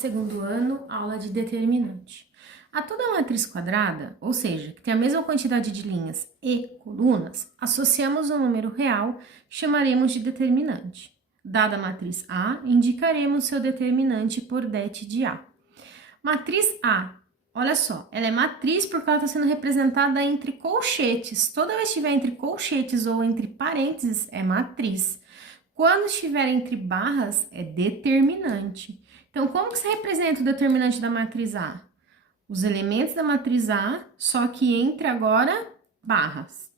Segundo ano, aula de determinante. A toda matriz quadrada, ou seja, que tem a mesma quantidade de linhas e colunas, associamos um número real que chamaremos de determinante. Dada a matriz A, indicaremos seu determinante por det de A. Matriz A, olha só, ela é matriz porque ela está sendo representada entre colchetes. Toda vez que estiver entre colchetes ou entre parênteses, é matriz. Quando estiver entre barras, é determinante. Então, como que se representa o determinante da matriz A? Os elementos da matriz A, só que entre agora barras.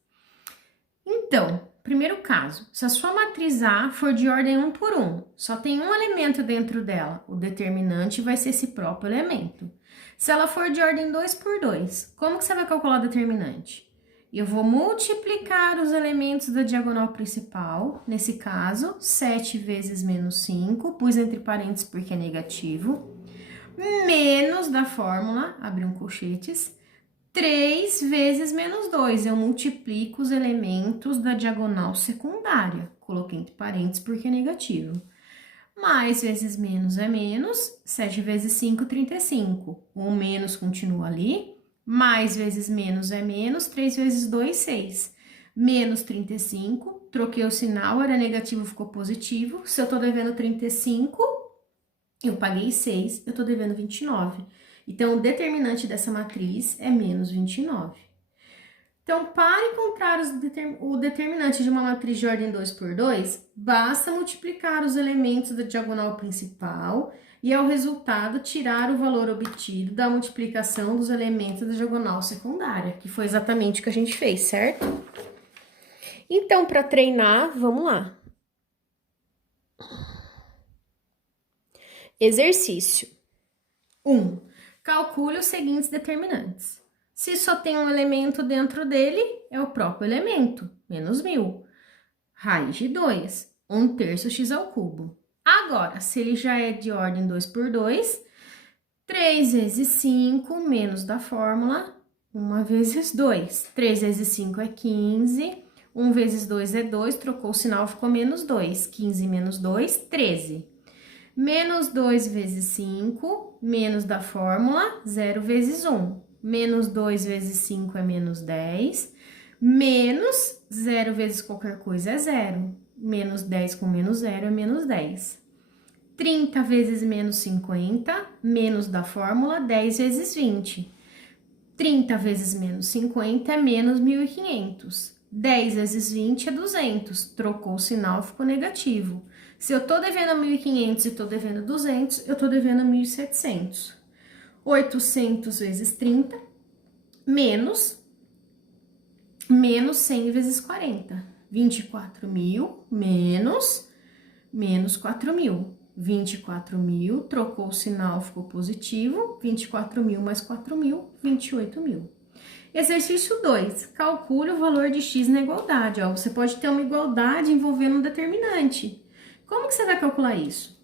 Então, primeiro caso, se a sua matriz A for de ordem 1 por 1, só tem um elemento dentro dela, o determinante vai ser esse próprio elemento. Se ela for de ordem 2 por 2, como que você vai calcular o determinante? Eu vou multiplicar os elementos da diagonal principal, nesse caso, 7 vezes menos 5, pus entre parênteses porque é negativo, menos da fórmula, abri um colchetes, 3 vezes menos 2, eu multiplico os elementos da diagonal secundária, coloquei entre parênteses porque é negativo. Mais vezes menos é menos, 7 vezes 5, 35, o menos continua ali, mais vezes menos é menos, 3 vezes 2, 6. Menos 35, troquei o sinal, era negativo, ficou positivo. Se eu tô devendo 35, eu paguei 6, eu tô devendo 29. Então, o determinante dessa matriz é menos 29. Então, para encontrar o determinante de uma matriz de ordem 2 por 2, basta multiplicar os elementos da diagonal principal e, ao resultado, tirar o valor obtido da multiplicação dos elementos da diagonal secundária, que foi exatamente o que a gente fez, certo? Então, para treinar, vamos lá. Exercício 1. Calcule os seguintes determinantes. Se só tem um elemento dentro dele, é o próprio elemento, menos 1000. Raiz de 2, 1/3 x ao cubo. Agora, se ele já é de ordem 2 por 2, 3 vezes 5 menos da fórmula, 1 vezes 2. 3 vezes 5 é 15, 1 vezes 2 é 2, trocou o sinal, ficou menos 2. 15 menos 2, 13. Menos 2 vezes 5, menos da fórmula, 0 vezes 1. Menos 2 vezes 5 é menos 10. Menos 0 vezes qualquer coisa é 0. Menos 10 com menos 0 é menos 10. 30 vezes menos 50, menos da fórmula, 10 vezes 20. 30 vezes menos 50 é menos 1.500. 10 vezes 20 é 200. Trocou o sinal, ficou negativo. Se eu tô devendo 1.500 e tô devendo 200, eu tô devendo 1.700. 800 vezes 30, menos 100 vezes 40. 24.000 menos 4.000. 24.000, trocou o sinal, ficou positivo. 24.000 mais 4.000, 28.000. Exercício 2. Calcule o valor de x na igualdade. Ó, você pode ter uma igualdade envolvendo um determinante. Como que você vai calcular isso?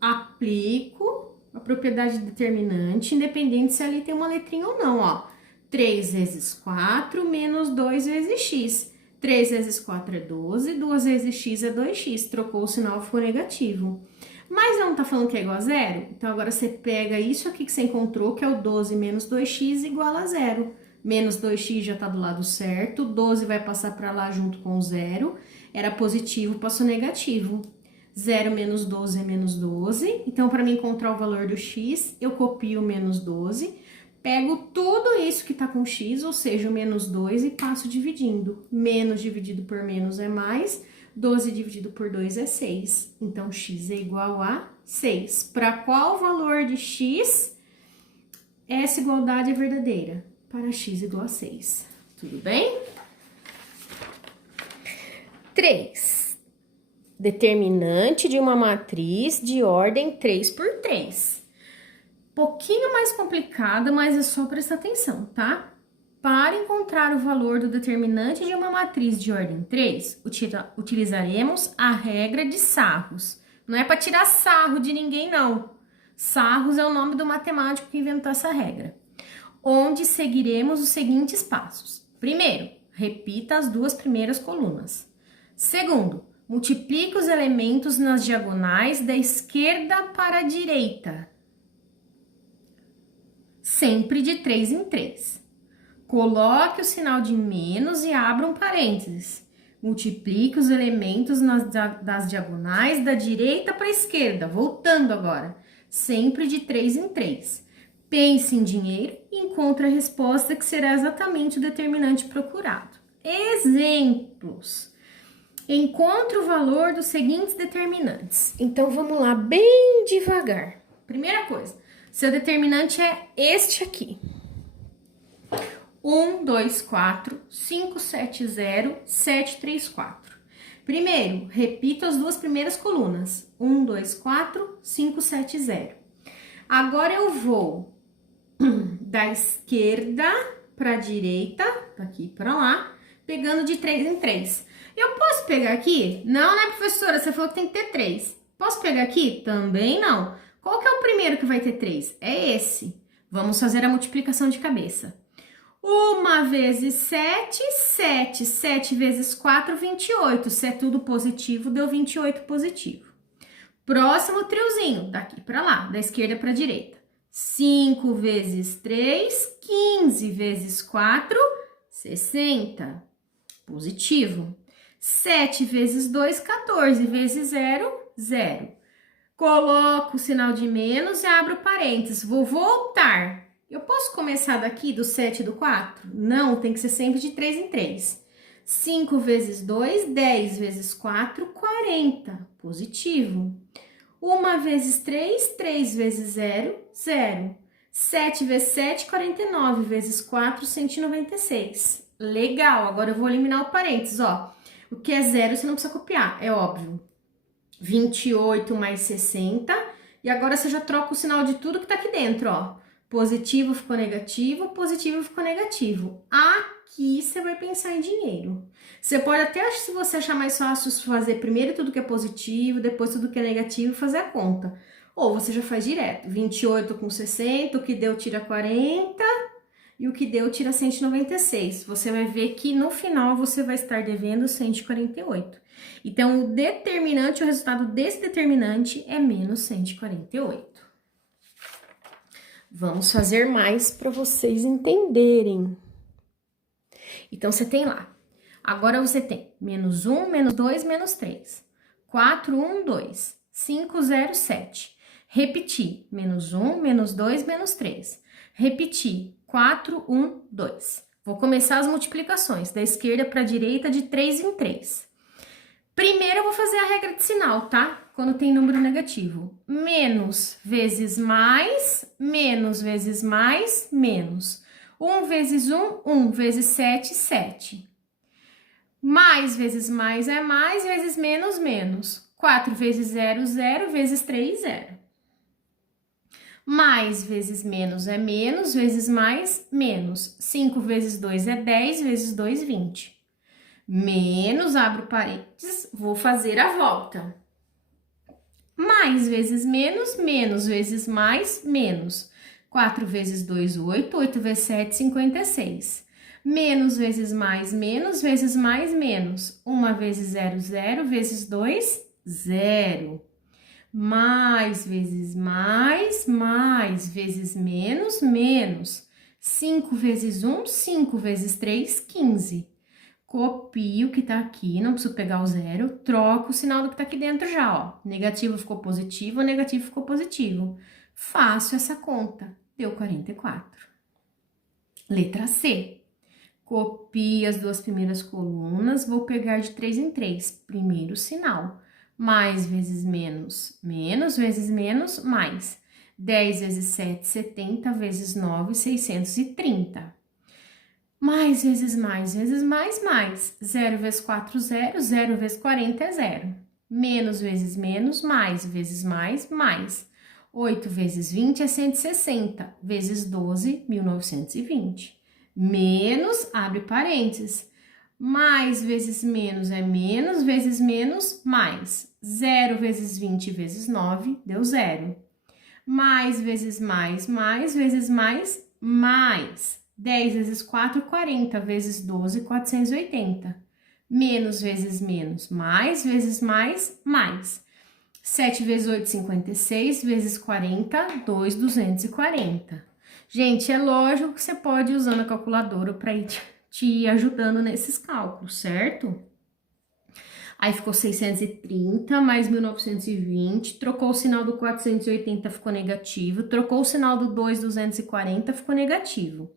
Aplico a propriedade determinante, independente se ali tem uma letrinha ou não, ó. 3 vezes 4 menos 2 vezes x. 3 vezes 4 é 12, 2 vezes x é 2x. Trocou o sinal, ficou negativo. Mas não tá falando que é igual a zero? Então, agora você pega isso aqui que você encontrou, que é o 12 menos 2x igual a zero. Menos 2x já tá do lado certo, 12 vai passar para lá junto com o zero. Era positivo, passou negativo. 0 menos 12 é menos 12. Então, para mim encontrar o valor do x, eu copio o menos 12. Pego tudo isso que tá com x, ou seja, o menos 2, e passo dividindo. Menos dividido por menos é mais. 12 dividido por 2 é 6. Então, x é igual a 6. Para qual valor de x essa igualdade é verdadeira? Para x igual a 6. Tudo bem? 3. Determinante de uma matriz de ordem 3 por 3. Pouquinho mais complicada, mas é só prestar atenção, tá? Para encontrar o valor do determinante de uma matriz de ordem 3, utilizaremos a regra de Sarros. Não é para tirar sarro de ninguém, não. Sarros é o nome do matemático que inventou essa regra. Onde seguiremos os seguintes passos. Primeiro, repita as duas primeiras colunas. Segundo, multiplique os elementos nas diagonais da esquerda para a direita. sempre de 3 em 3. Coloque o sinal de menos e abra um parênteses. Multiplique os elementos das diagonais da direita para a esquerda, voltando agora, sempre de 3 em 3. Pense em dinheiro e encontre a resposta que será exatamente o determinante procurado. Exemplos. Encontre o valor dos seguintes determinantes. Então, vamos lá bem devagar. Primeira coisa, seu determinante é este aqui. 1, 2, 4, 5, 7, 0, 7, 3, 4. Primeiro, repito as duas primeiras colunas. 1, 2, 4, 5, 7, 0. Agora eu vou da esquerda para a direita, daqui para lá, pegando de 3 em 3. Eu posso pegar aqui? Não, né, professora? Você falou que tem que ter 3. Posso pegar aqui? Também não. Qual que é o primeiro que vai ter 3? É esse. Vamos fazer a multiplicação de cabeça. 1 vezes 7, 7. 7 vezes 4, 28. Se é tudo positivo, deu 28 positivo. Próximo triozinho, daqui para lá, da esquerda para a direita. 5 vezes 3, 15 vezes 4, 60. Positivo. 7 vezes 2, 14 vezes 0, 0. Coloco o sinal de menos e abro parênteses. Vou voltar. Eu posso começar daqui do 7 e do 4? Não, tem que ser sempre de 3 em 3. 5 vezes 2, 10 vezes 4, 40. Positivo. 1 vezes 3, 3 vezes 0, 0. 7 vezes 7, 49 vezes 4, 196. Legal, agora eu vou eliminar o parênteses, ó. O que é 0 você não precisa copiar, é óbvio. 28 mais 60. E agora você já troca o sinal de tudo que tá aqui dentro, ó. Positivo ficou negativo, positivo ficou negativo. Aqui você vai pensar em dinheiro. Você pode até, se você achar mais fácil, fazer primeiro tudo que é positivo, depois tudo que é negativo e fazer a conta. Ou você já faz direto. 28 com 60, o que deu tira 40 e o que deu tira 196. Você vai ver que no final você vai estar devendo 148. Então, o determinante, o resultado desse determinante é menos 148. Vamos fazer mais para vocês entenderem. Então, você tem lá. Agora, você tem menos 1, menos 2, menos 3. 4, 1, 2. 5, 0, 7. Repetir. Menos 1, menos 2, menos 3. Repetir. 4, 1, 2. Vou começar as multiplicações. Da esquerda para a direita, de 3 em 3. Primeiro, eu vou fazer a regra de sinal, tá? Quando tem número negativo. Menos vezes mais, menos vezes mais, menos. 1 vezes 1, 1 vezes 7, 7. Mais vezes mais é mais, vezes menos, menos. 4 vezes 0, 0, vezes 3, 0. Mais vezes menos é menos, vezes mais, menos. 5 vezes 2 é 10, vezes 2, 20. Menos, abro parênteses, vou fazer a volta. Mais vezes menos, menos vezes mais, menos. 4 vezes 2, 8, 8 vezes 7, 56. Menos vezes mais, menos vezes mais, menos. 1 vezes 0, 0, vezes 2, 0. Mais vezes mais vezes menos, menos. 5 vezes 1, 5 vezes 3, 15. Copio o que tá aqui, não preciso pegar o 0, troco o sinal do que tá aqui dentro já, ó. Negativo ficou positivo, negativo ficou positivo. Faço essa conta, deu 44. Letra C. Copio as duas primeiras colunas, vou pegar de 3 em 3. Primeiro sinal. Mais vezes menos, menos vezes menos, mais. 10 vezes 7, 70, vezes 9, 630. Mais vezes mais, vezes mais, mais. 0 vezes 4, 0. 0 vezes 40 é 0. Menos vezes menos, mais vezes mais, mais. 8 vezes 20 é 160. Vezes 12, 1920. Menos, abre parênteses. Mais vezes menos é menos, vezes menos, mais. 0 vezes 20 vezes 9, deu 0. Mais vezes mais, vezes mais, mais. 10 vezes 4, 40, vezes 12, 480. Menos vezes menos, mais vezes mais, mais. 7 vezes 8, 56, vezes 40, 2, 240. Gente, é lógico que você pode ir usando a calculadora para ir te ajudando nesses cálculos, certo? Aí ficou 630 mais 1920, trocou o sinal do 480, ficou negativo, trocou o sinal do 240, ficou negativo.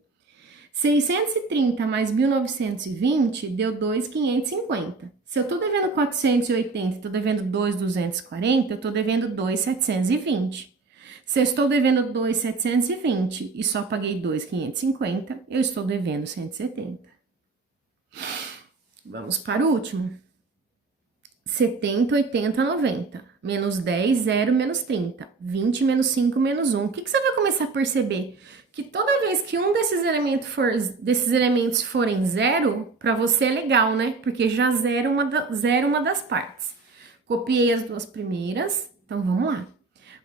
630 mais 1920 deu 2.550. Se eu tô devendo 480 e tô devendo 2.240, eu tô devendo 2.720. Se eu estou devendo 2.720 e só paguei 2.550, eu estou devendo 170. Vamos para o último. 70, 80, 90. Menos 10, 0, menos 30. 20, menos 5, menos 1. O que você vai começar a perceber? Que toda vez que um desses elementos forem zero, para você é legal, né? Porque já zero uma das partes. Copiei as duas primeiras, então vamos lá.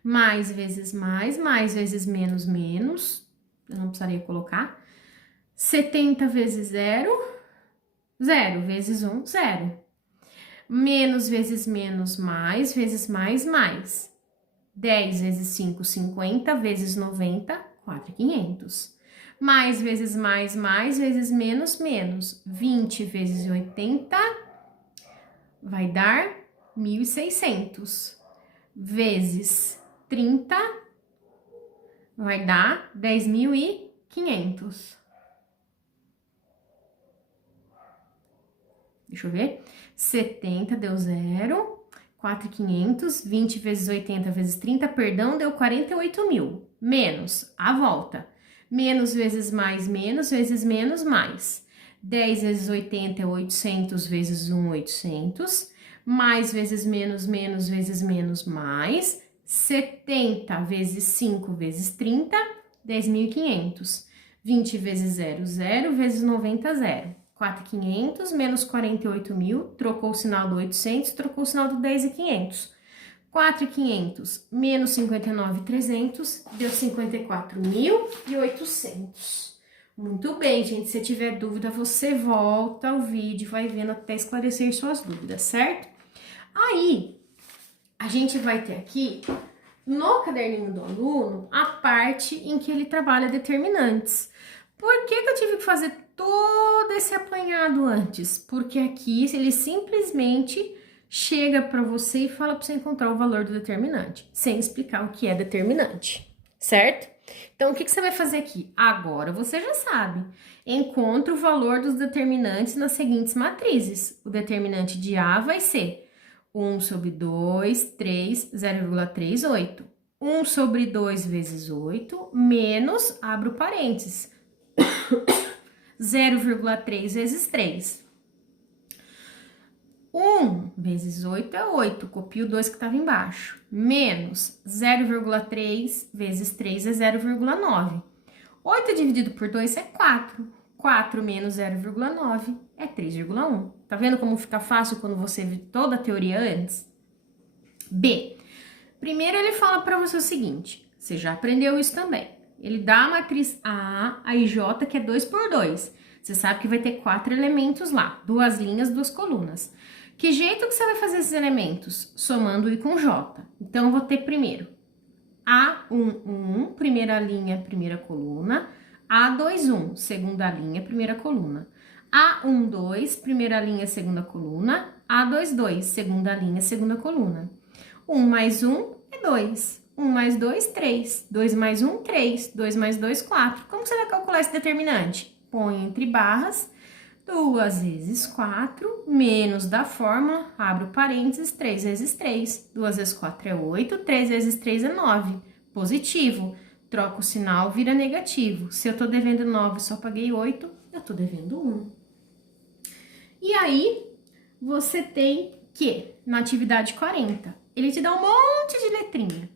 Mais vezes mais vezes menos, menos. Eu não precisaria colocar. 70 vezes 0, 0 vezes 1, 0. Menos vezes menos, mais vezes mais. 10 vezes 5, 50, vezes 90, 4.500. Mais vezes mais vezes menos, menos. 20 vezes 80 vai dar 1.600. Vezes 30 vai dar 10.500. Deixa eu ver. 70 deu 0. 4.500, 20 vezes 80 vezes 30, perdão, deu 48.000. Menos, a volta. Menos vezes mais, vezes menos, mais. 10 vezes 80 é 800 vezes 1, 800. Mais vezes menos, vezes menos, mais. 70 vezes 5 vezes 30, 10.500. 20 vezes 0, 0 vezes 90, 0. 4.500 menos 48.000, trocou o sinal do 800, trocou o sinal do 10.500. 4.500 menos 59.300 deu 54.800. Muito bem, gente. Se tiver dúvida, você volta ao vídeo, vai vendo até esclarecer suas dúvidas, certo? Aí, a gente vai ter aqui, no caderninho do aluno, a parte em que ele trabalha determinantes. Por que eu tive que fazer todo esse apanhado antes? Porque aqui ele simplesmente chega para você e fala para você encontrar o valor do determinante, sem explicar o que é determinante, certo? Então, o que você vai fazer aqui? Agora você já sabe. Encontre o valor dos determinantes nas seguintes matrizes. O determinante de A vai ser 1 sobre 2, 3, 0,38. 1 sobre 2 vezes 8, menos, abro parênteses, 0,3 vezes 3. 1 vezes 8 é 8, copio o 2 que estava embaixo. Menos 0,3 vezes 3 é 0,9. 8 dividido por 2 é 4. 4 menos 0,9 é 3,1. Tá vendo como fica fácil quando você vê toda a teoria antes? B. Primeiro ele fala para você o seguinte, você já aprendeu isso também. Ele dá a matriz A e J, que é 2 por 2. Você sabe que vai ter 4 elementos lá, 2 linhas, 2 colunas. Que jeito que você vai fazer esses elementos? Somando I com J. Então, eu vou ter primeiro A11, primeira linha, primeira coluna. A21, segunda linha, primeira coluna. A12, primeira linha, segunda coluna. A22, segunda linha, segunda coluna. 1 mais 1 é 2. 1 mais 2, 3. 2 mais 1, 3. 2 mais 2, 4. Como você vai calcular esse determinante? Põe entre barras 2 vezes 4, menos da fórmula, abro parênteses, 3 vezes 3. 2 vezes 4 é 8, 3 vezes 3 é 9. Positivo. Troco o sinal, vira negativo. Se eu tô devendo 9 e só paguei 8, eu tô devendo 1. E aí, você tem que, na atividade 40, ele te dá um monte de letrinha.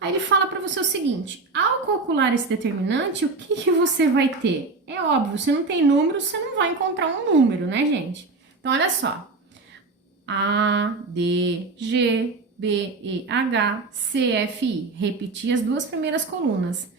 Aí ele fala para você o seguinte, ao calcular esse determinante, o que você vai ter? É óbvio, se não tem número, você não vai encontrar um número, né, gente? Então, olha só. A, D, G, B, E, H, C, F, I. Repetir as duas primeiras colunas.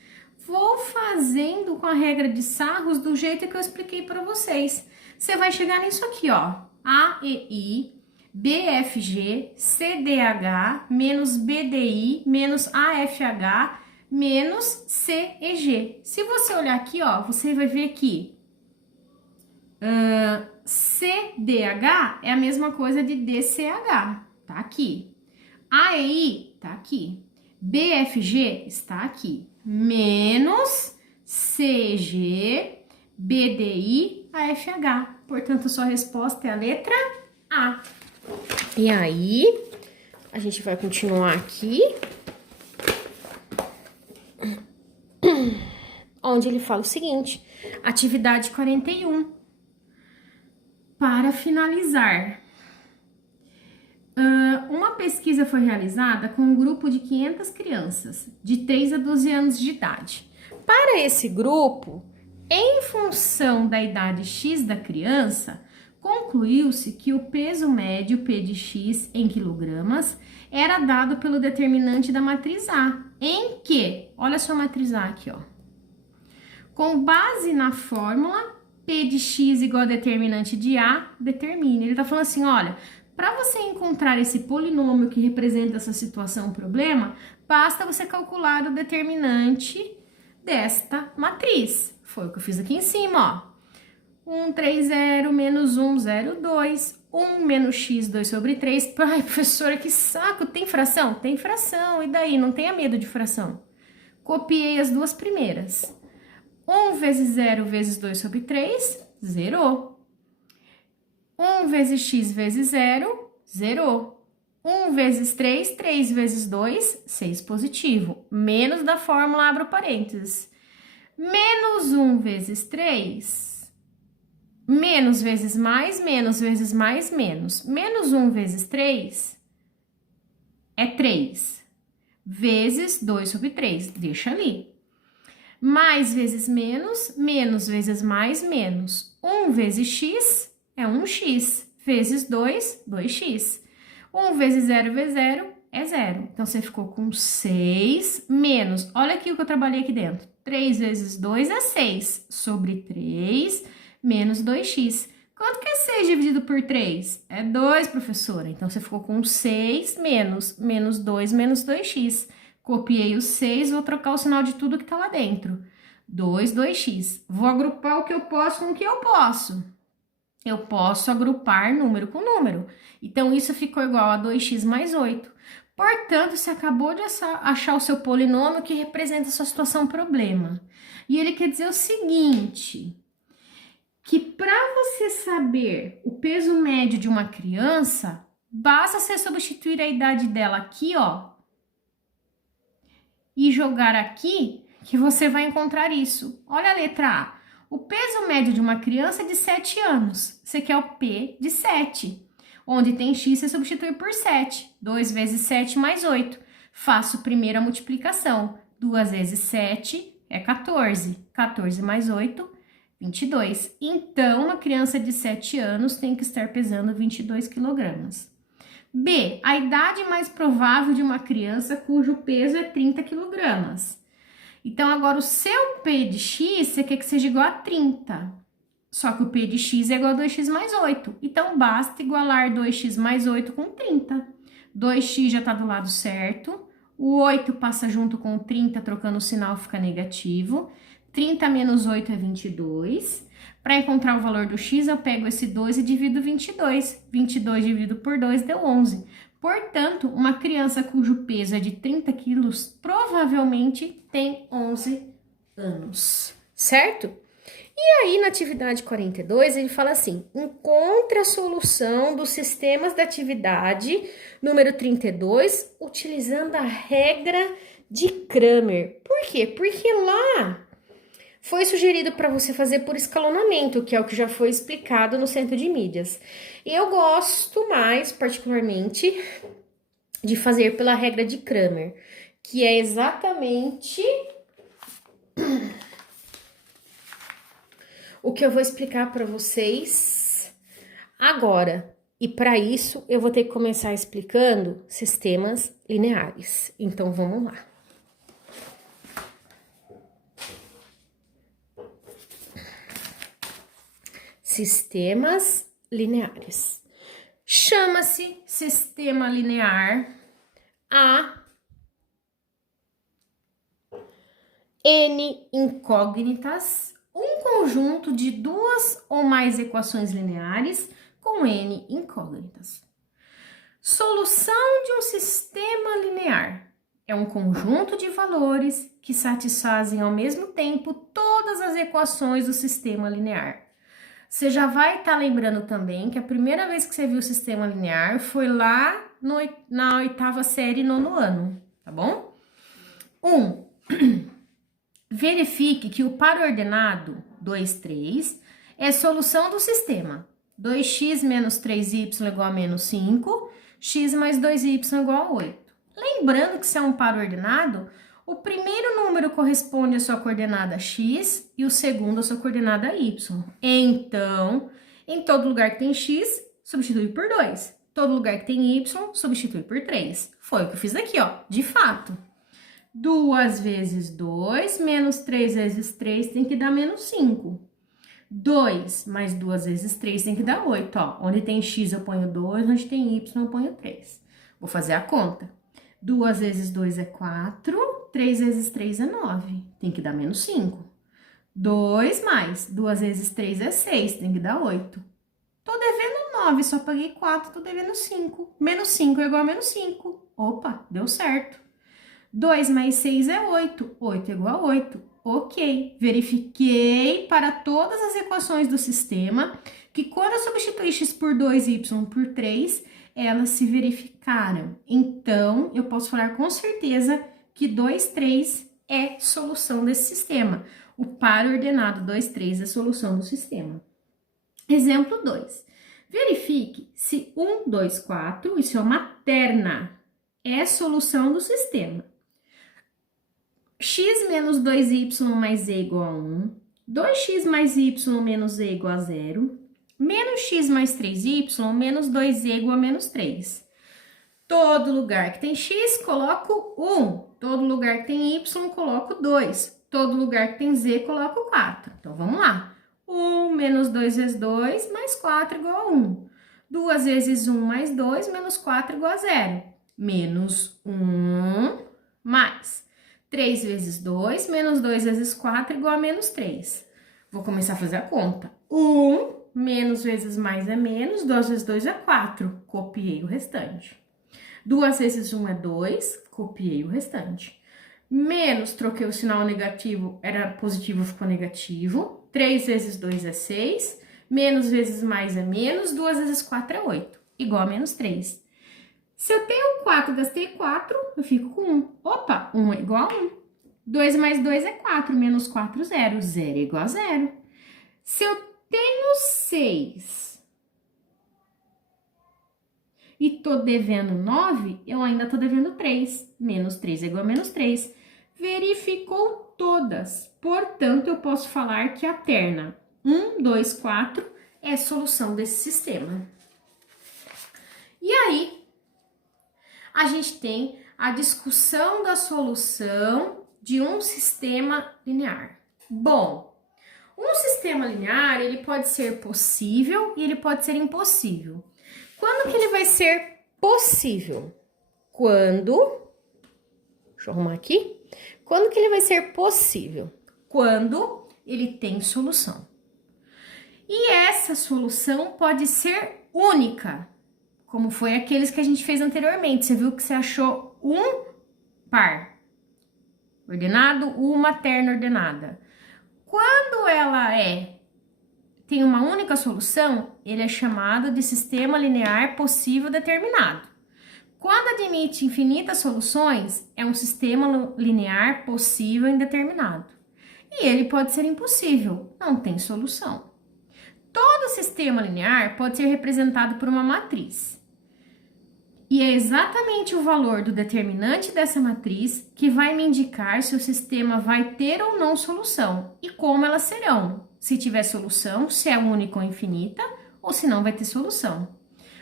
Vou fazendo com a regra de Sarros do jeito que eu expliquei para vocês. Você vai chegar nisso aqui, ó. A, E, I, BFG, CDH, menos BDI, menos AFH, menos C e G. Se você olhar aqui, ó, você vai ver que CDH é a mesma coisa de DCH, tá aqui. AEI tá aqui. BFG está aqui. Menos CG, BDI, AFH. Portanto, sua resposta é a letra A. E aí, a gente vai continuar aqui. Onde ele fala o seguinte, atividade 41. Para finalizar, uma pesquisa foi realizada com um grupo de 500 crianças, de 3 a 12 anos de idade. Para esse grupo, em função da idade X da criança, concluiu-se que o peso médio, P de X, em quilogramas, era dado pelo determinante da matriz A, em que, olha só a matriz A aqui, ó. Com base na fórmula, P de X igual a determinante de A, determine. Ele tá falando assim, olha, para você encontrar esse polinômio que representa essa situação, problema, basta você calcular o determinante desta matriz. Foi o que eu fiz aqui em cima, ó. 1, 3, 0, menos 1, 0, 2, 1 menos x, 2 sobre 3. Ai, professora, que saco, tem fração? Tem fração, e daí? Não tenha medo de fração. Copiei as duas primeiras. 1 vezes 0 vezes 2 sobre 3, zerou. 1 vezes x vezes 0, zerou. 1 vezes 3, 3 vezes 2, 6 positivo. Menos da fórmula, abro parênteses. Menos 1 vezes 3, menos vezes mais, menos vezes mais, menos. Menos 1 vezes 3 é 3. Vezes 2 sobre 3, deixa ali. Mais vezes menos, menos vezes mais, menos. 1 vezes x é 1x, vezes 2, 2x. 1 vezes 0 vezes 0 é 0. Então, você ficou com 6 menos, olha aqui o que eu trabalhei aqui dentro. 3 vezes 2 é 6, sobre 3 menos 2x. Quanto que é 6 dividido por 3? É 2, professora. Então, você ficou com 6 menos 2 menos 2x. Copiei o 6, vou trocar o sinal de tudo que tá lá dentro. 2, 2x. Vou agrupar o que eu posso com o que eu posso. Eu posso agrupar número com número. Então, isso ficou igual a 2x mais 8. Portanto, você acabou de achar o seu polinômio que representa a sua situação problema. E ele quer dizer o seguinte, que para você saber o peso médio de uma criança, basta você substituir a idade dela aqui, ó, e jogar aqui, que você vai encontrar isso. Olha a letra A. O peso médio de uma criança é de 7 anos. Você quer o P de 7. Onde tem x, você substitui por 7. 2 vezes 7 mais 8. Faço primeiro a multiplicação. 2 vezes 7 é 14. 14 mais 8, 22. Então, uma criança de 7 anos tem que estar pesando 22 quilogramas. B, a idade mais provável de uma criança cujo peso é 30 quilogramas. Então, agora o seu P de x, você quer que seja igual a 30. Só que o P de x é igual a 2x mais 8. Então, basta igualar 2x mais 8 com 30. 2x já está do lado certo. O 8 passa junto com o 30, trocando o sinal, fica negativo. 30 menos 8 é 22. Para encontrar o valor do x, eu pego esse 2 e divido 22. 22 dividido por 2 deu 11. Portanto, uma criança cujo peso é de 30 quilos provavelmente tem 11 anos, certo? E aí, na atividade 42, ele fala assim, encontre a solução dos sistemas da atividade número 32, utilizando a regra de Cramer. Por quê? Porque lá foi sugerido para você fazer por escalonamento, que é o que já foi explicado no centro de mídias. Eu gosto mais, particularmente, de fazer pela regra de Cramer, que é exatamente o que eu vou explicar para vocês agora. E para isso, eu vou ter que começar explicando sistemas lineares. Então, vamos lá. Sistemas lineares. Chama-se sistema linear a N incógnitas, um conjunto de duas ou mais equações lineares com N incógnitas. Solução de um sistema linear é um conjunto de valores que satisfazem ao mesmo tempo todas as equações do sistema linear. Você já vai estar lembrando também que a primeira vez que você viu o sistema linear foi lá na oitava série, nono ano, tá bom? 1. Verifique que o par ordenado 2, 3 é solução do sistema 2x menos 3y igual a menos 5, x mais 2y igual a 8. Lembrando que se é um par ordenado, o primeiro número corresponde à sua coordenada x e o segundo à sua coordenada y. Então, em todo lugar que tem x, substitui por 2. Todo lugar que tem y, substitui por 3. Foi o que eu fiz aqui, ó, de fato. 2 vezes 2 menos 3 vezes 3 tem que dar menos 5. 2 mais 2 vezes 3 tem que dar 8, ó. Onde tem x eu ponho 2, onde tem y eu ponho 3. Vou fazer a conta. 2 vezes 2 é 4, 3 vezes 3 é 9, tem que dar menos 5. 2 mais 2 vezes 3 é 6, tem que dar 8. Tô devendo 9, só paguei 4, tô devendo 5. Menos 5 é igual a menos 5. Opa, deu certo. 2 mais 6 é 8, 8 é igual a 8. Ok, verifiquei para todas as equações do sistema que quando eu substituir x por 2 e y por 3, elas se verificaram. Então, eu posso falar com certeza que 2, 3 é solução desse sistema. O par ordenado 2, 3 é solução do sistema. Exemplo 2. Verifique se 1, 2, 4, isso é uma terna, é solução do sistema. X menos 2y mais z igual a 1, 2x mais y menos z igual a 0, menos x mais 3y menos 2z igual a menos 3. Todo lugar que tem x, coloco 1. Todo lugar que tem y, coloco 2. Todo lugar que tem z, coloco 4. Então, vamos lá. 1 menos 2 vezes 2 mais 4 igual a 1. 2 vezes 1 mais 2 menos 4 igual a 0. Menos 1 mais 3 vezes 2 menos 2 vezes 4 igual a menos 3. Vou começar a fazer a conta. 1 menos vezes mais é menos, 2 vezes 2 é 4. Copiei o restante. 2 vezes 1 é 2, copiei o restante. Menos, troquei o sinal negativo, era positivo, ficou negativo. 3 vezes 2 é 6, menos vezes mais é menos, 2 vezes 4 é 8, igual a menos 3. Se eu tenho 4, gastei 4, eu fico com 1. Opa, 1 é igual a 1. 2 mais 2 é 4, menos 4, 0. 0 é igual a 0. Se eu tenho 6 e tô devendo 9, eu ainda tô devendo 3. Menos 3 é igual a menos 3. Verificou todas. Portanto, eu posso falar que a terna 1, 2, 4 é a solução desse sistema. E aí, a gente tem a discussão da solução de um sistema linear. Bom, um sistema linear, ele pode ser possível e ele pode ser impossível. Quando que ele vai ser possível? Deixa eu arrumar aqui. Quando que ele vai ser possível? Quando ele tem solução. E essa solução pode ser única, como foi aqueles que a gente fez anteriormente. Você viu que você achou um par ordenado, uma terna ordenada. Quando ela tem uma única solução, ele é chamado de sistema linear possível determinado. Quando admite infinitas soluções, é um sistema linear possível indeterminado. E ele pode ser impossível, não tem solução. Todo sistema linear pode ser representado por uma matriz. E é exatamente o valor do determinante dessa matriz que vai me indicar se o sistema vai ter ou não solução e como elas serão. Se tiver solução, se é única ou infinita, ou se não vai ter solução.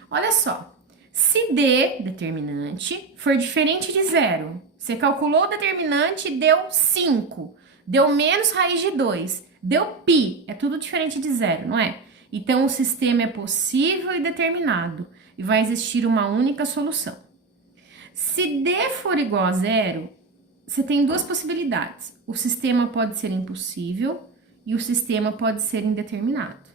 Olha só, se D, determinante, for diferente de zero, você calculou o determinante e deu 5, deu menos raiz de 2, deu π, é tudo diferente de zero, não é? Então, o sistema é possível e determinado e vai existir uma única solução. Se D for igual a zero, você tem duas possibilidades. O sistema pode ser impossível e o sistema pode ser indeterminado.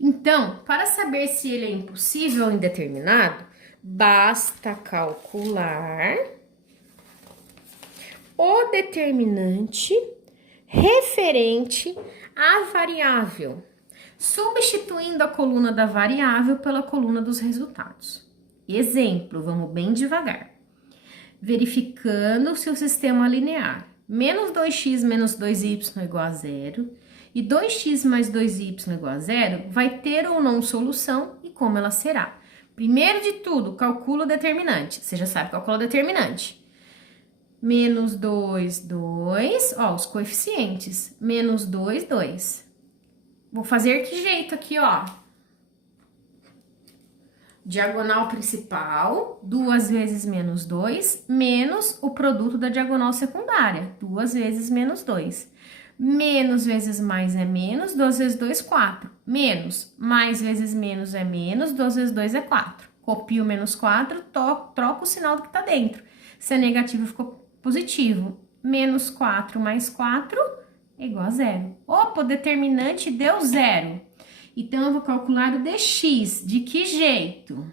Então, para saber se ele é impossível ou indeterminado, basta calcular o determinante referente à variável, substituindo a coluna da variável pela coluna dos resultados. Exemplo, vamos bem devagar. Verificando se o sistema linear menos 2x menos 2y é igual a zero e 2x mais 2y igual a zero vai ter ou não solução e como ela será. Primeiro de tudo, calcula o determinante. Você já sabe calcular o determinante. Menos 2, 2, ó, os coeficientes. Menos 2, 2. Vou fazer que jeito aqui, ó. Diagonal principal, 2 vezes menos 2, menos o produto da diagonal secundária, 2 vezes menos 2. Menos vezes mais é menos, 2 vezes 2, 4. Menos, mais vezes menos é menos, 2 vezes 2 é 4. Copio o menos 4, troco o sinal do que tá dentro. Se é negativo, ficou positivo. Menos 4 mais 4 é igual a zero. Opa, o determinante deu zero. Então, eu vou calcular o dx. De que jeito?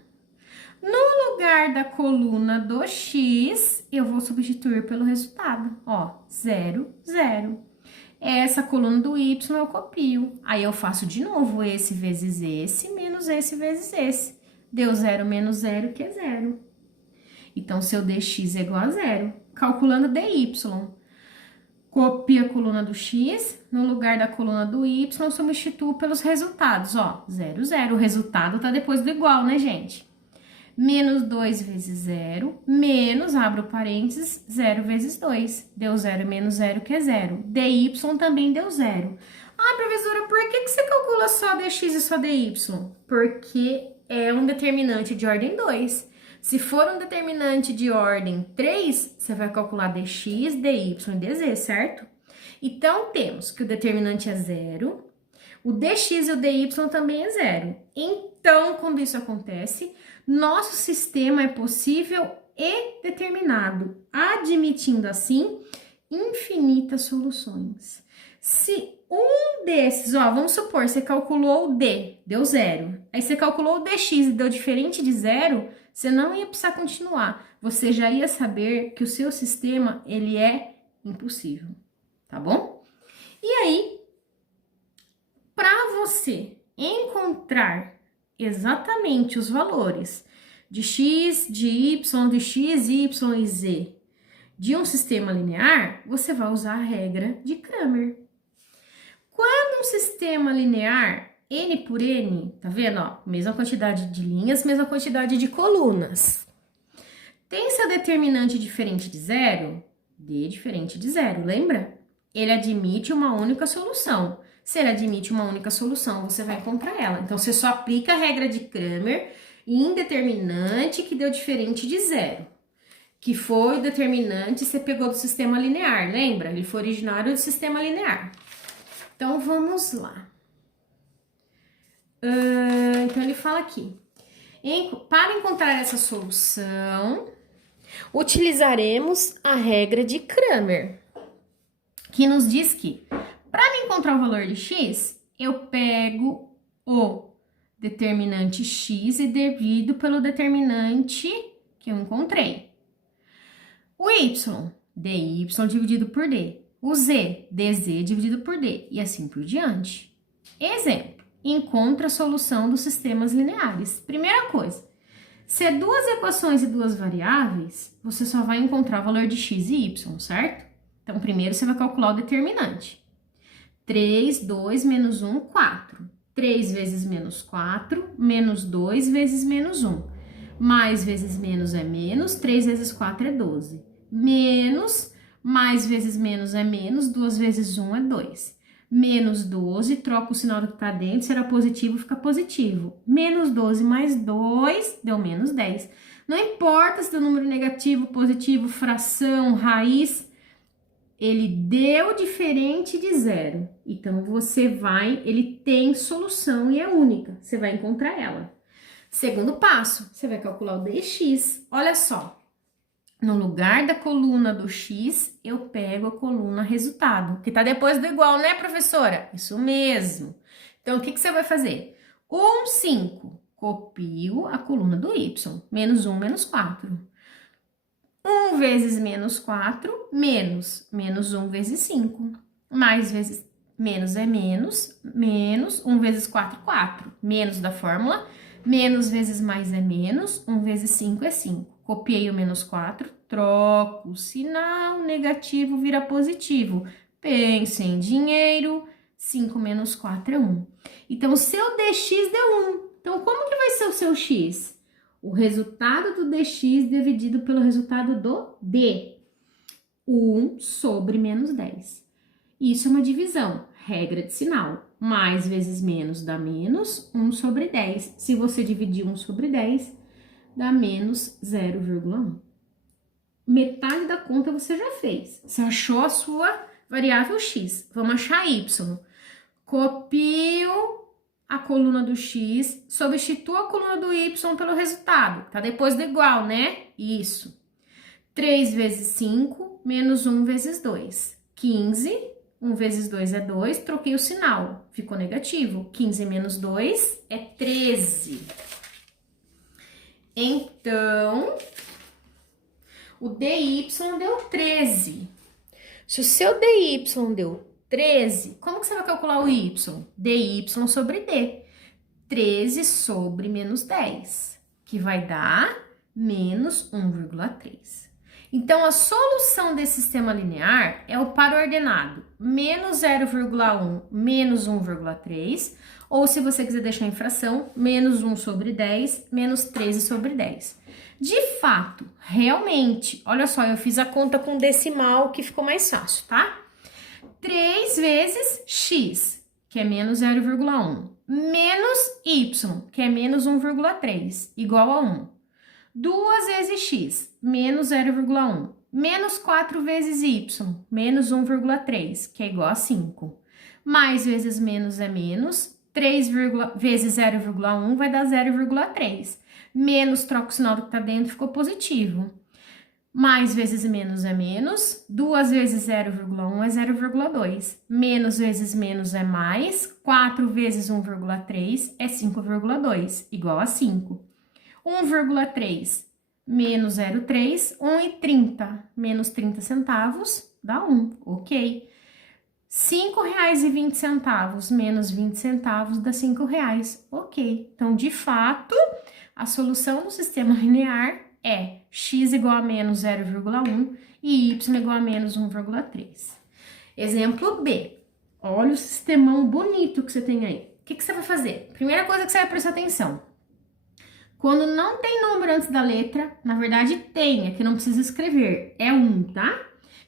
No lugar da coluna do x, eu vou substituir pelo resultado. Ó, 0, 0. Essa coluna do y eu copio. Aí, eu faço de novo esse vezes esse, menos esse vezes esse. Deu 0 menos 0, que é 0. Então, seu dx é igual a 0. Calculando dy. Copio a coluna do x, no lugar da coluna do y, substituo pelos resultados, ó, 0, 0. O resultado tá depois do igual, né, gente? Menos 2 vezes 0, menos, abro parênteses, 0 vezes 2. Deu 0 menos 0, que é 0. dy também deu 0. Ah, professora, por que você calcula só dx e só dy? Porque é um determinante de ordem 2. Se for um determinante de ordem 3, você vai calcular dx, dy e dz, certo? Então, temos que o determinante é 0, o dx e o dy também é 0. Então, quando isso acontece, nosso sistema é possível e determinado, admitindo, assim, infinitas soluções. Se um desses, ó, vamos supor, você calculou o d, deu 0. Aí você calculou o dx e deu diferente de 0, você não ia precisar continuar. Você já ia saber que o seu sistema, ele é impossível, tá bom? E aí, para você encontrar exatamente os valores de x, de y, de x, y e z de um sistema linear, você vai usar a regra de Cramer. Quando um sistema linear, n por n, tá vendo, ó? Mesma quantidade de linhas, mesma quantidade de colunas. Tem seu determinante diferente de zero? D diferente de zero, lembra? Ele admite uma única solução. Se ele admite uma única solução, você vai encontrar ela. Então, você só aplica a regra de Cramer em determinante que deu diferente de zero. Que foi o determinante, você pegou do sistema linear, lembra? Ele foi originário do sistema linear. Então, vamos lá. Então, ele fala aqui. Para encontrar essa solução, utilizaremos a regra de Cramer, que nos diz que, para me encontrar o valor de x, eu pego o determinante x e divido pelo determinante que eu encontrei. O y, dy dividido por d. O z, dz dividido por d. E assim por diante. Exemplo. Encontra a solução dos sistemas lineares. Primeira coisa, se é duas equações e duas variáveis, você só vai encontrar o valor de x e y, certo? Então, primeiro você vai calcular o determinante. 3, 2, menos 1, 4. 3 vezes menos 4, menos 2 vezes menos 1. Mais vezes menos é menos, 3 vezes 4 é 12. Menos, mais vezes menos é menos, 2 vezes 1 é 2. Menos 12, troca o sinal do que tá dentro, se era positivo, fica positivo. Menos 12 mais 2, deu menos 10. Não importa se deu número negativo, positivo, fração, raiz, ele deu diferente de zero. Então, você vai, ele tem solução e é única, você vai encontrar ela. Segundo passo, você vai calcular o dx. Olha só, No lugar da coluna do x, eu pego a coluna resultado, que tá depois do igual, né, professora? Isso mesmo. Então, o que você vai fazer? 1, 5. Copio a coluna do y. Menos 1, menos 4. 1 vezes menos 4, menos. Menos 1 vezes 5. Mais vezes menos é menos. Menos 1 vezes 4, 4. Menos da fórmula. Menos vezes mais é menos. 1 vezes 5 é 5. Copiei o menos 4, troco o sinal, negativo vira positivo. Pense em dinheiro, 5 menos 4 é 1. Então, o seu dx deu 1. Então, como que vai ser o seu x? O resultado do dx dividido pelo resultado do d. 1 sobre menos 10. Isso é uma divisão, regra de sinal. Mais vezes menos dá menos 1 sobre 10. Se você dividir 1 sobre 10, dá menos 0,1. Metade da conta você já fez. Você achou a sua variável x. Vamos achar y. Copio a coluna do x, substituo a coluna do y pelo resultado. Tá depois do igual, né? Isso. 3 vezes 5, menos 1 vezes 2. 15, 1 vezes 2 é 2, troquei o sinal, ficou negativo. 15 menos 2 é 13. Então, o dy deu 13. Se o seu dy deu 13, como que você vai calcular o y? dy sobre d. 13 sobre menos 10, que vai dar menos 1,3. Então, a solução desse sistema linear é o par ordenado, menos 0,1 menos 1,3, ou se você quiser deixar em fração, menos 1 sobre 10, menos 13 sobre 10. De fato, realmente, olha só, eu fiz a conta com decimal que ficou mais fácil, tá? 3 vezes x, que é menos 0,1, menos y, que é menos 1,3, igual a 1. 2 vezes x, menos 0,1, menos 4 vezes y, menos 1,3, que é igual a 5. Mais vezes menos é menos, 3 vezes 0,1 vai dar 0,3. Menos, troca o sinal do que tá dentro, ficou positivo. Mais vezes menos é menos, 2 vezes 0,1 é 0,2. Menos vezes menos é mais, 4 vezes 1,3 é 5,2, igual a 5. 1,3 menos 0,3, 1,30 menos 30 centavos dá 1, ok. R$ 5,20 menos 20 centavos dá R$ 5,00, ok. Então, de fato, a solução do sistema linear é x igual a menos 0,1 e y igual a menos 1,3. Exemplo B. Olha o sistemão bonito que você tem aí. O que você vai fazer? Primeira coisa que você vai prestar atenção. Quando não tem número antes da letra, na verdade tem, é que não precisa escrever, é 1, tá?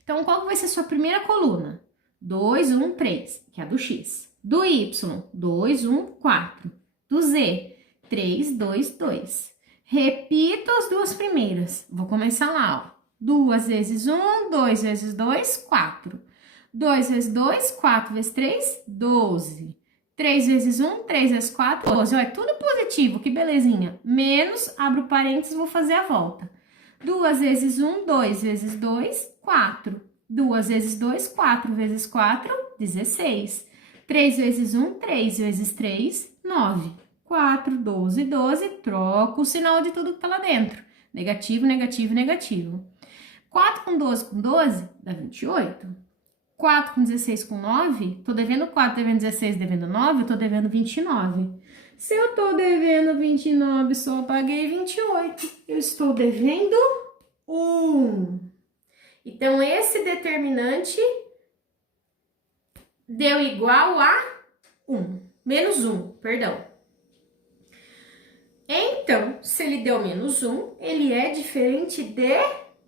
Então, qual que vai ser a sua primeira coluna? 2, 1, 3, que é a do x. Do y, 2, 1, 4. Do z, 3, 2, 2. Repito as duas primeiras. Vou começar lá, ó. 2 vezes 1, 2 vezes 2, 4. 2 vezes 2, 4 vezes 3, 12. 3 vezes 1, 3 vezes 4, 12. Ó, é tudo positivo, que belezinha. Menos, abro parênteses, vou fazer a volta. 2 vezes 1, 2 vezes 2, 4. 2 vezes 2, 4 vezes 4, 16. 3 vezes 1, 3 vezes 3, 9. 4, 12, 12, troco o sinal de tudo que tá lá dentro. Negativo, negativo, negativo. 4 com 12 dá 28. 4 com 16 com 9, tô devendo 4, devendo 16, devendo 9, eu tô devendo 29. Se eu tô devendo 29, só paguei 28. Eu estou devendo 1. Então, esse determinante deu igual a 1. Menos 1, perdão. Então, se ele deu menos 1, ele é diferente de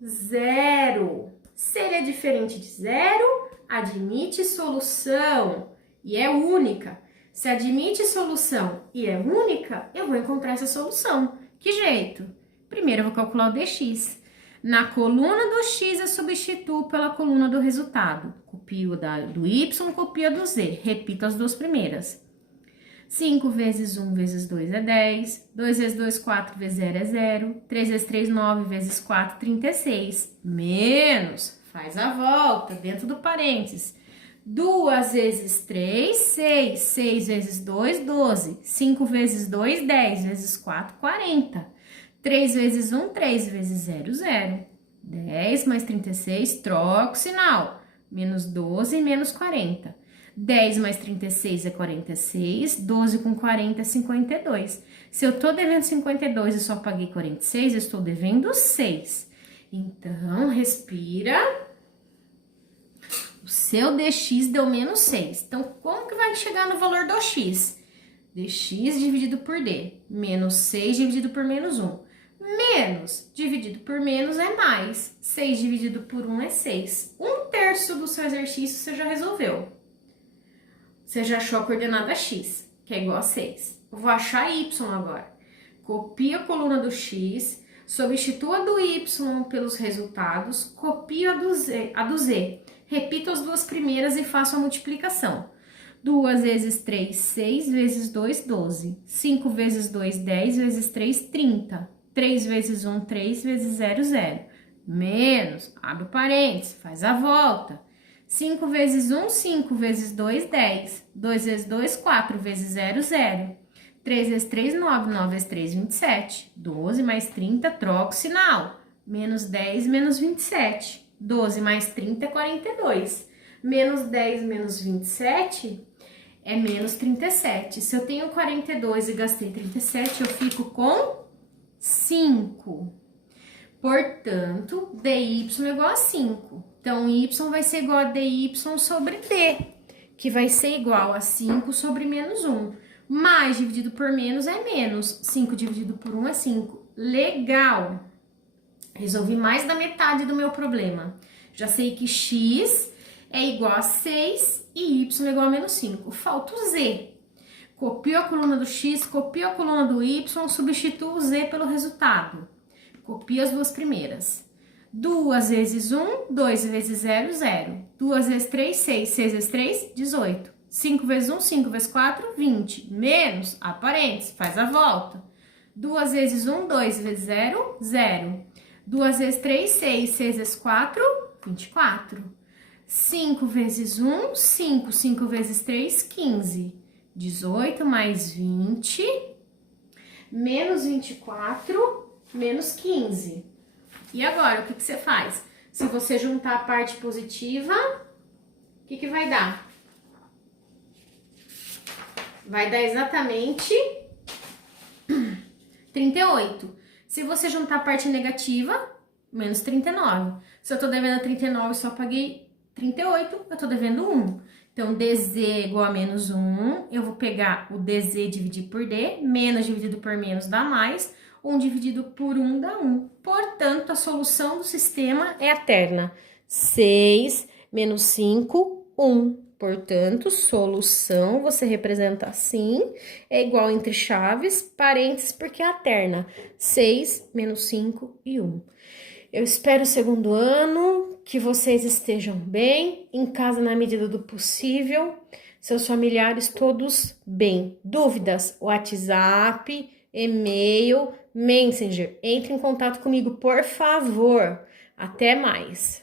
0. Se ele é diferente de 0, admite solução e é única. Se admite solução e é única, eu vou encontrar essa solução. Que jeito? Primeiro eu vou calcular o dx. Na coluna do x eu substituo pela coluna do resultado. Copio do y, copio do z. Repito as duas primeiras. 5 vezes 1 vezes 2 é 10. 2 vezes 2, 4 vezes 0 é 0. 3 vezes 3, 9 vezes 4, 36. Menos, faz a volta dentro do parênteses. 2 vezes 3, 6. 6 vezes 2, 12. 5 vezes 2, 10. Vezes 4, 40. 3 vezes 1, 3 vezes 0, 0. 10 mais 36, troca o sinal. Menos 12, menos 40. 10 mais 36 é 46, 12 com 40 é 52. Se eu tô devendo 52 e só paguei 46, eu estou devendo 6. Então, respira. O seu dx deu menos 6. Então, como que vai chegar no valor do x? dx dividido por d. Menos 6 dividido por menos 1. Menos dividido por menos é mais. 6 dividido por 1 é 6. 1/3 do seu exercício você já resolveu. Você já achou a coordenada x, que é igual a 6. Eu vou achar y agora. Copio a coluna do x, substituo a do y pelos resultados, copio a do z. Repito as duas primeiras e faço a multiplicação. 2 vezes 3, 6 vezes 2, 12. 5 vezes 2, 10 vezes 3, 30. 3 vezes 1, 3 vezes 0, 0. Menos, abre o parênteses, faz a volta. 5 vezes 1, 5 vezes 2, 10. 2 vezes 2, 4 vezes 0, 0. 3 vezes 3, 9. 9 vezes 3, 27. 12 mais 30, troca o sinal. Menos 10, menos 27. 12 mais 30 é 42. Menos 10 menos 27 é menos 37. Se eu tenho 42 e gastei 37, eu fico com 5. Portanto, dy é igual a 5. Então, y vai ser igual a dy sobre d, que vai ser igual a 5 sobre menos 1. Mais dividido por menos é menos. 5 dividido por 1 é 5. Legal! Resolvi mais da metade do meu problema. Já sei que x é igual a 6 e y é igual a menos 5. Falta o z. Copio a coluna do x, copio a coluna do y, substituo o z pelo resultado. Copio as duas primeiras. 2 vezes 1, 2 vezes 0, 0. 2 vezes 3, 6. 6 vezes 3, 18. 5 vezes 1, 5 vezes 4, 20. Menos, a parênteses, faz a volta. 2 vezes 1, 2 vezes 0, 0. 2 vezes 3, 6. 6 vezes 4, 24. 5 vezes 1, 5. 5 vezes 3, 15. 18 mais 20, menos 24, menos 15. E agora, o que você faz? Se você juntar a parte positiva, o que vai dar? Vai dar exatamente 38. Se você juntar a parte negativa, menos 39. Se eu tô devendo 39 e só paguei 38, eu tô devendo 1. Então, dz é igual a menos 1. Eu vou pegar o dz e dividir por d. Menos dividido por menos dá mais. 1 dividido por 1 dá 1. Portanto, a solução do sistema é a terna. 6 menos 5, 1. Portanto, solução, você representa assim, é igual entre chaves, parênteses, porque é a terna. 6 menos 5 e 1. Eu espero o segundo ano, que vocês estejam bem, em casa na medida do possível, seus familiares todos bem. Dúvidas? WhatsApp, e-mail, Messenger. Entre em contato comigo, por favor. Até mais!